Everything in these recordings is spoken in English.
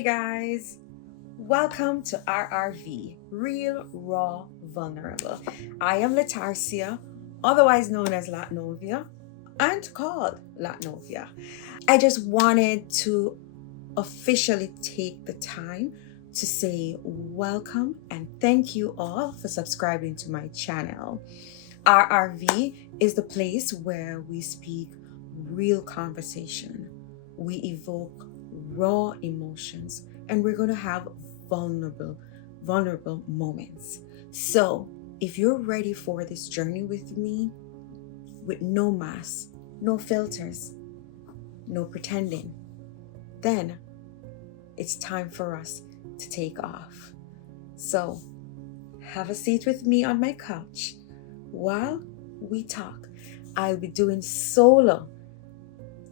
Hey guys, welcome to RRV, Real, Raw, Vulnerable. I am Letarcia, otherwise known as Latnovia, and called Latnovia. I just wanted to officially take the time to say welcome and thank you all for subscribing to my channel. RRV is the place where we speak real conversation. We evoke raw emotions, and we're going to have vulnerable moments. So, if you're ready for this journey with me, with no masks, no filters, no pretending, then it's time for us to take off. So, have a seat with me on my couch while we talk. I'll be doing solo,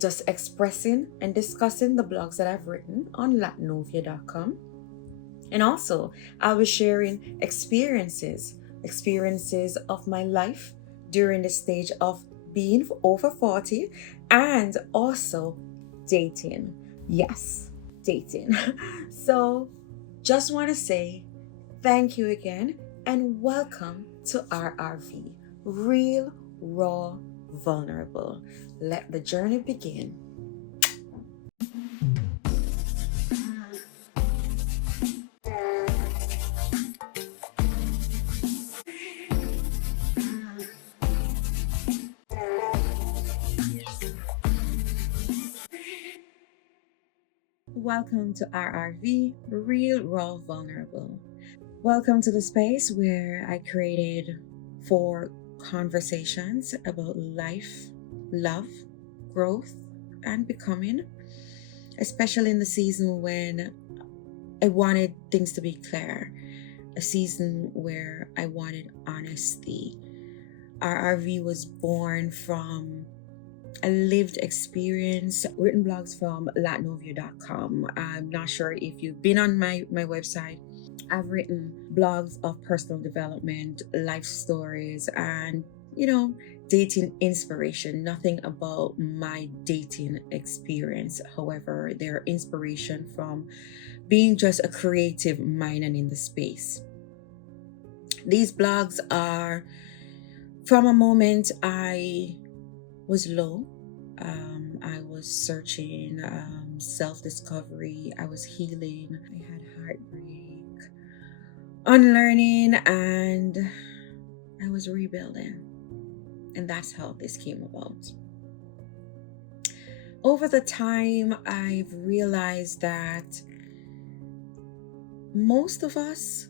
just expressing and discussing the blogs that I've written on latnovia.com. And also, I'll be sharing experiences of my life during the stage of being over 40 and also dating. Yes, dating. So, just want to say thank you again and welcome to RRV, Real, Raw, Vulnerable. Let the journey begin. Welcome to RRV, Real, Raw, Vulnerable. Welcome to the space where I created 4 conversations about life, love, growth, and becoming, especially in the season when I wanted things to be clear, a season where I wanted honesty. RRV was born from a lived experience, written blogs from Latnovia.com. I'm not sure if you've been on my website. I've written blogs of personal development, life stories, and dating inspiration. Nothing about my dating experience. However, they're inspiration from being just a creative mind and in the space. These blogs are from a moment I was low. I was searching, self-discovery. I was healing. I had heartbreak, unlearning, and I was rebuilding. And that's how this came about. Over the time, I've realized that most of us,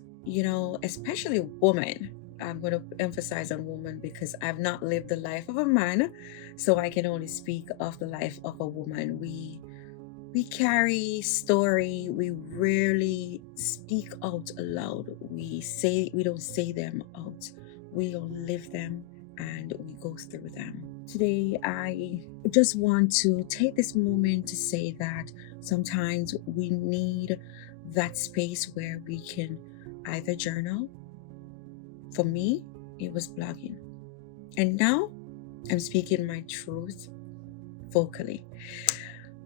especially women, I'm going to emphasize on woman because I've not lived the life of a man, so I can only speak of the life of a woman. We carry story. We rarely speak out aloud. We don't say them out. We don't live them and we go through them. Today, I just want to take this moment to say that sometimes we need that space where we can either journal. For me, it was blogging. And now I'm speaking my truth vocally.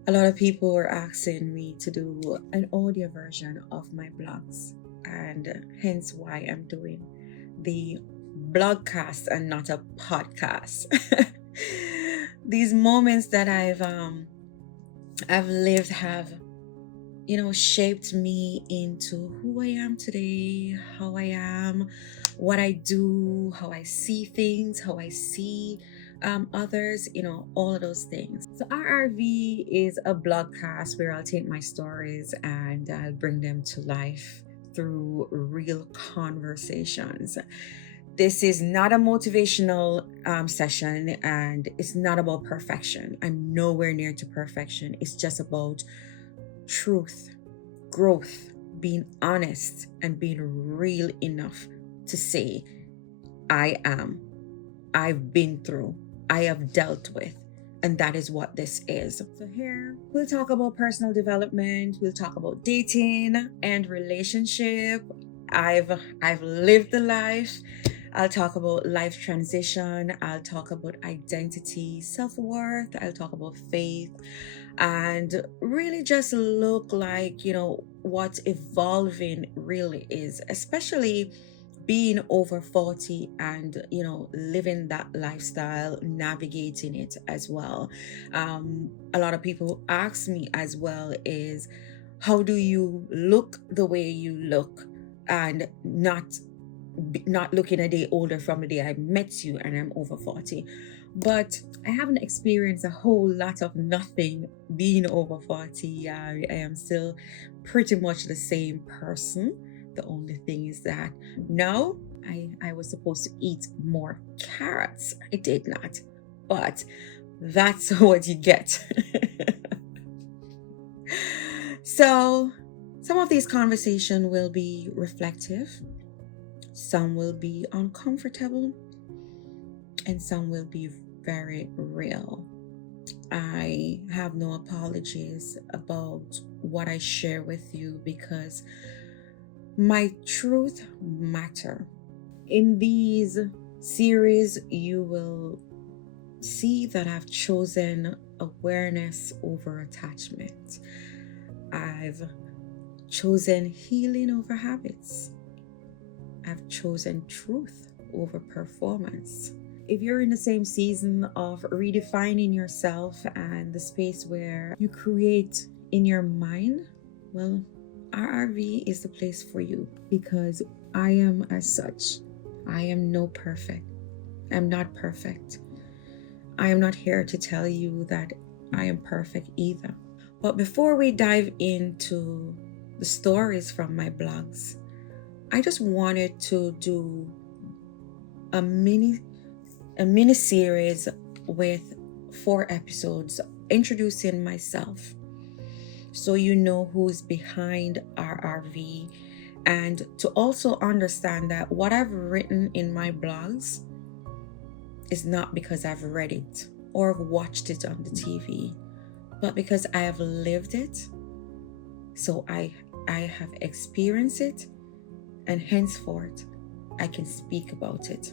A lot of people were asking me to do an audio version of my blogs, and hence why I'm doing the blogcast and not a podcast. These moments that I've lived have shaped me into who I am today, how I am, what I do, how I see things, how I see others, all of those things. So RRV is a blogcast where I'll take my stories and I'll bring them to life through real conversations. This is not a motivational session, and it's not about perfection. I'm nowhere near to perfection. It's just about truth, growth, being honest, and being real enough to say, I've been through, I have dealt with, and that is what this is. So here, we'll talk about personal development, we'll talk about dating and relationship. I've lived the life. I'll talk about life transition. I'll talk about identity, self worth. I'll talk about faith and really just look like, what evolving really is, especially being over 40 and, living that lifestyle, navigating it as well. A lot of people ask me as well is, how do you look the way you look and not looking a day older from the day I met you and I'm over 40? But I haven't experienced a whole lot of nothing being over 40. I am still pretty much the same person. The only thing is that now I was supposed to eat more carrots. I did not. But that's what you get. So some of these conversations will be reflective, some will be uncomfortable, and some will be very real. I have no apologies about what I share with you because my truth matter. In these series, you will see that I've chosen awareness over attachment. I've chosen healing over habits. I've chosen truth over performance. If you're in the same season of redefining yourself and the space where you create in your mind, well, RRV is the place for you because I am as such. I am no perfect. I'm not perfect. I am not here to tell you that I am perfect either. But before we dive into the stories from my blogs, I just wanted to do a mini series with 4 episodes introducing myself, so you know who's behind RRV, and to also understand that what I've written in my blogs is not because I've read it or watched it on the TV, but because I have lived it. So I have experienced it, and henceforth I can speak about it,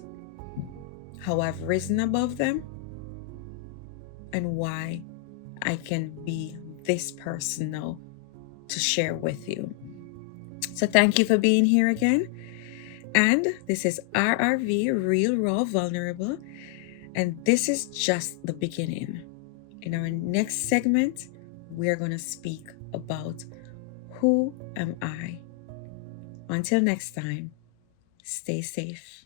how I've risen above them, and why I can be this person now to share with you. So thank you for being here again. And this is RRV, Real, Raw, Vulnerable. And this is just the beginning. In our next segment, we're going to speak about who am I. Until next time, stay safe.